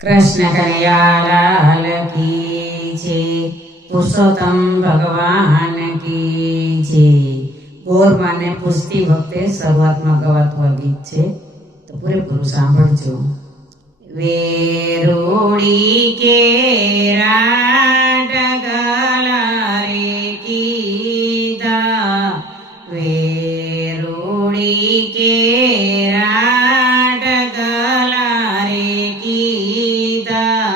कृष्ण कन्हैयालाल की जय। पुरुषोत्तम भगवान की जय। ગોરમાં ને પૂછતી વખતે શરૂઆતમાં ગવાતું ગીત છે, તો પૂરેપૂરું સાંભળજો. વેરોડી કેરા ડગલા રે કીધા, વેરોડી કેરા ડગલા રે કીધા,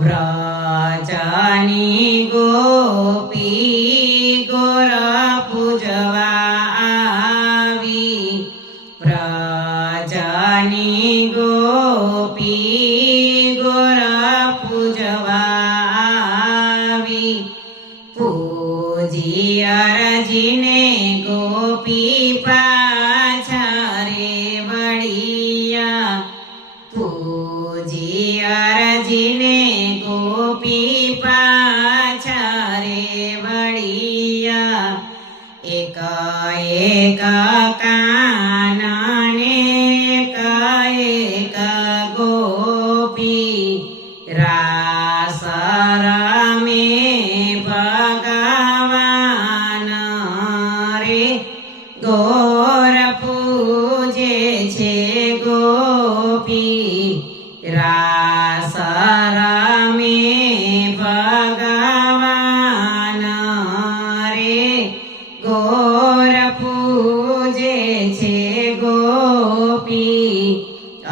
વ્રજની ગોપી ગોર પૂજવા આવી, વ્રજની ગોપી ગોર પૂજવા આવી, પૂજી અરજીને ગોપી પાછા રે વળિયા, પૂજી અરજીને ગોપી પાછા રે વળિયા, એક એક કાનને એક ગોપી, રાસ રમે ભગવાન રે, ગોર પૂજે છે ગોપી, રાસ રમે ભગવાન રે, ગોર પૂજે છે ગોપી,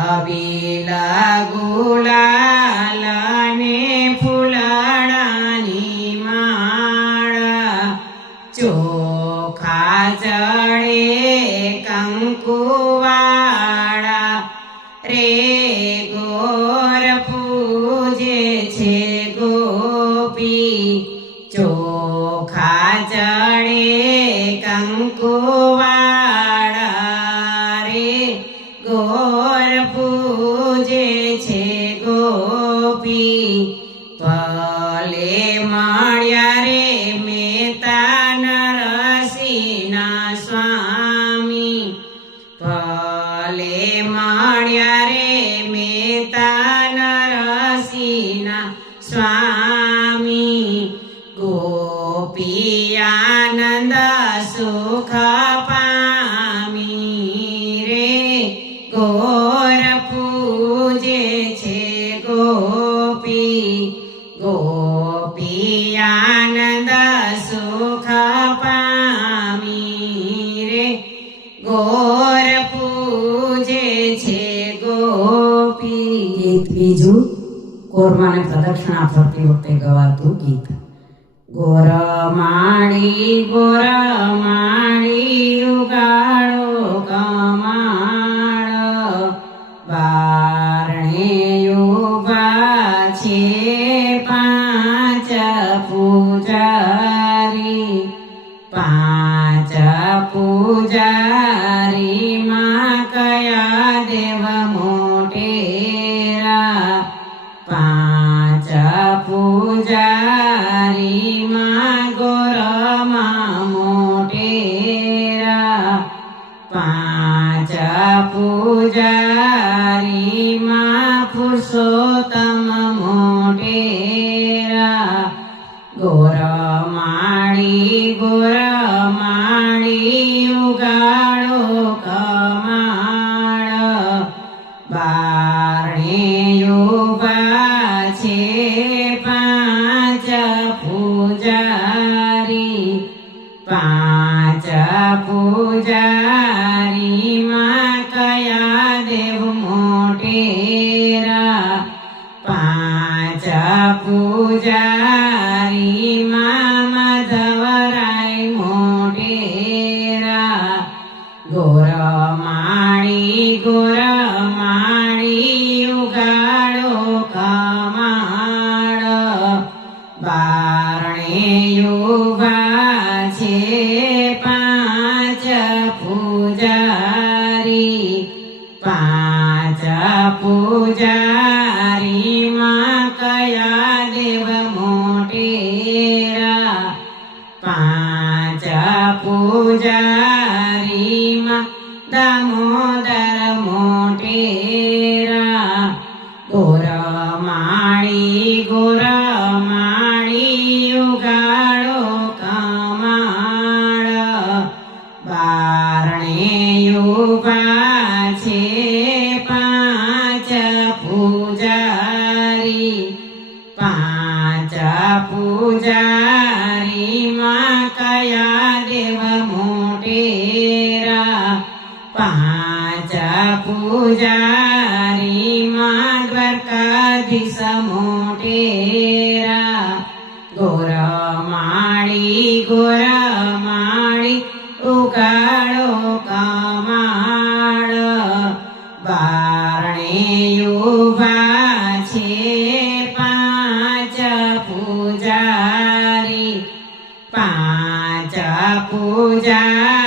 અબીલા ગુલાલ ને ફૂલડાની માળા, ચોખા ચડે કંકુવાળા રે, ગોર પૂજે છે ગોપી, ચોખા ચડે કંકુવાળા રે, ગોર પૂજે છે ગોપી, ભલે મળ્યા રે મહેતા નરસિંહના સ્વામી, ભલે મળ્યા રે મહેતા નરસિંહના સ્વામી, ગોપી આનંદ સુખ પામી રે, ગોર પૂજે છે ગોપી, ગોપી આનંદ સુખ પામી રે, ગોર પૂજે છે ગોપી. ગીત બીજું, ગોરમાને પ્રદક્ષિણા ફરતી વખતે ગવાતું ગીત. ગોરમાળી ઉગાડો કમાળ, બારણે ઉભા છે પાંચ પૂજારી, પાંચ પૂજારી માં કયા દેવ મોટેરા, પાંચ પૂજારી માં ગોરમાં મોટેરા, પાંચ પૂજારી માં પુરુષોત્તમ મોટેરા, ગોરમાળી ઉગાડો કમાળ, બારણે ઉભા છે પાંચ પૂજારી, પાંચ પૂજારી માં કયા દેવ મોટેરા, પાંચ પૂજારી માં માધવરાય મોટેરા, ગોરમાળી ઉગાડો કમાળ, બારણે ઉભા છે પાંચ પૂજારી, પાંચ પૂજારી માં કયા દેવ મોટેરા, પાંચ પૂજારી માં દામોદર મોટેરા, ગોરા માળી ગોર માળી ઉગાડો કમાળ બારણે ઉભા છે પાંચ પૂજારી માં કયા દેવ મોટેરા પાંચ પૂજારીમાં દ્વારકાધીશ મોટેરા ગોર માળી ઉગાડો કમાળ બારણે ઉભા છે પાંચ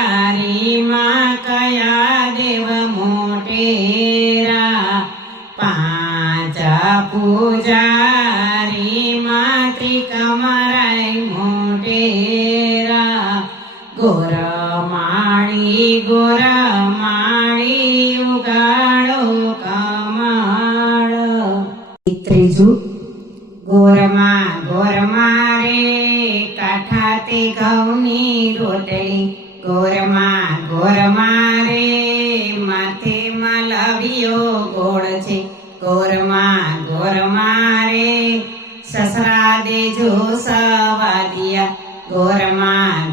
પૂજારીમાં કયા દેવ મોટેરા પાંચ પૂજારીમાં ત્રિકમરાય મોટેરા ગોર માળી ઉગાડો કમાળ ત્રીજું ગોરમાં રે કાઠા તે ઘઉંની રોટલી ગોરમાં રે માથે માલવીયો ગોળ છે ગોરમાં રે સસરા દેજો સવાદિયા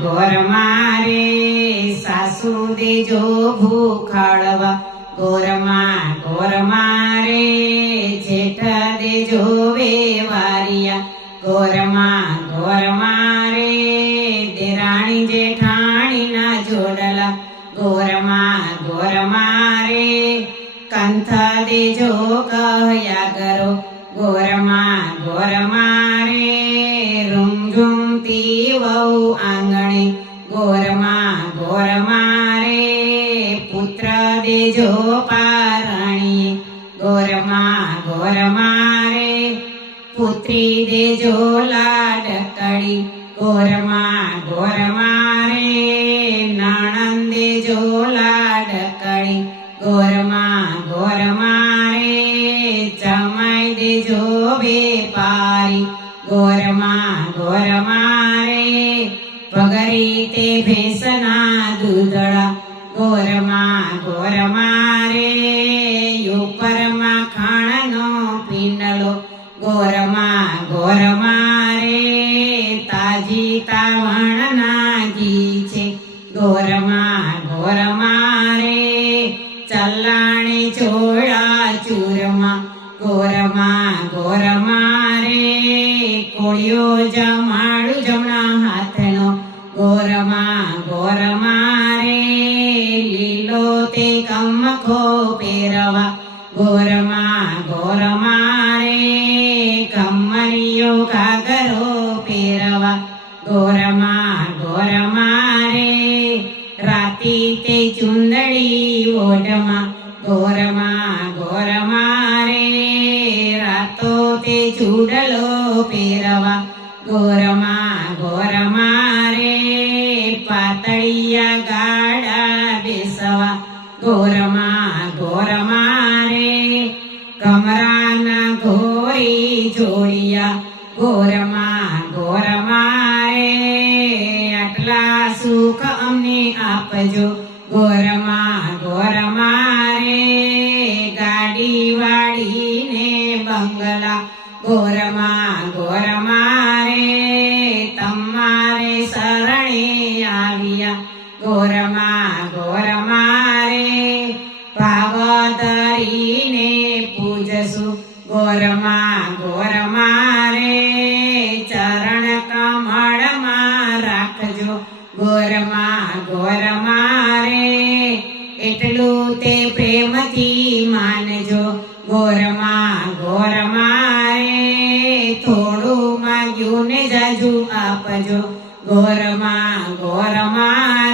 ગોરમાં રે સાસુ દેજો ભૂખડવા ગોરમાં રે જેઠ દેજો વેવારિયા ગોરમાં રે દેરાણી જેઠાણીના જોડલા ગોરમાં રે કંથ દેજો કહ્યા કરો ગોરમાં રે રૂમઝૂમતી વહુ આંગણે ગોરમાં રે પુત્ર દેજો પારણીએ ગોરમાં રે પુત્રી દેજો લાડકડી ગોરમાં રે નણંદ દેજો લાડકડી ગોરમાં રે જમાઈ દેજો વેપારી ગોરમાં રે પગરી તે ભેંસના દૂધડા ગોરમાં રે ઉપરમાં ખાણનો પીંડલો ગોરમાં રે તાજી તાવણના ઘી છે ગોરમાં રે ચલાણે ચોળા ચૂરમાં ગોરમાં રે કોળિયો જમાડું જમણા હાથનો ગોરમાં રે લીલો તે કમખો પહેરવા ગોરમાં રે કમરિયો ઘાઘરો પહેરવા ગોરમાં રે રાતી તે ચુંદડી ઓઢમાં ગોરમાં રે રાતો તે ચૂડલો પહેરવા ગોરમાં રે પાતળિયા ગાડા બેસવા ગોરમાં રે કમરાના ઘોરી જોડિયા ગોરમાં રે આટલા સુખ અમને આપજો ગોરમાં રે ગાડી વાળીને બંગલા ગોરમાં રે તમારે શરણે આવ્યા ગોરમાં રે ભાવ ધરીને પૂજશું ગોરમાં રે ચરણ કમળમાં રાખજો ગોરમાં રે એટલું તે પ્રેમથી માનજો ગોરમાં રે થોડું માંગ્યું ને જાજુ આપજો ગોરમાં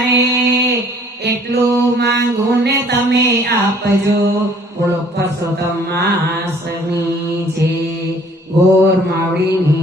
રે એટલું માંગું ને તમે આપજો બોલો પરસોત્તમ માસની છે ગોર માવડીની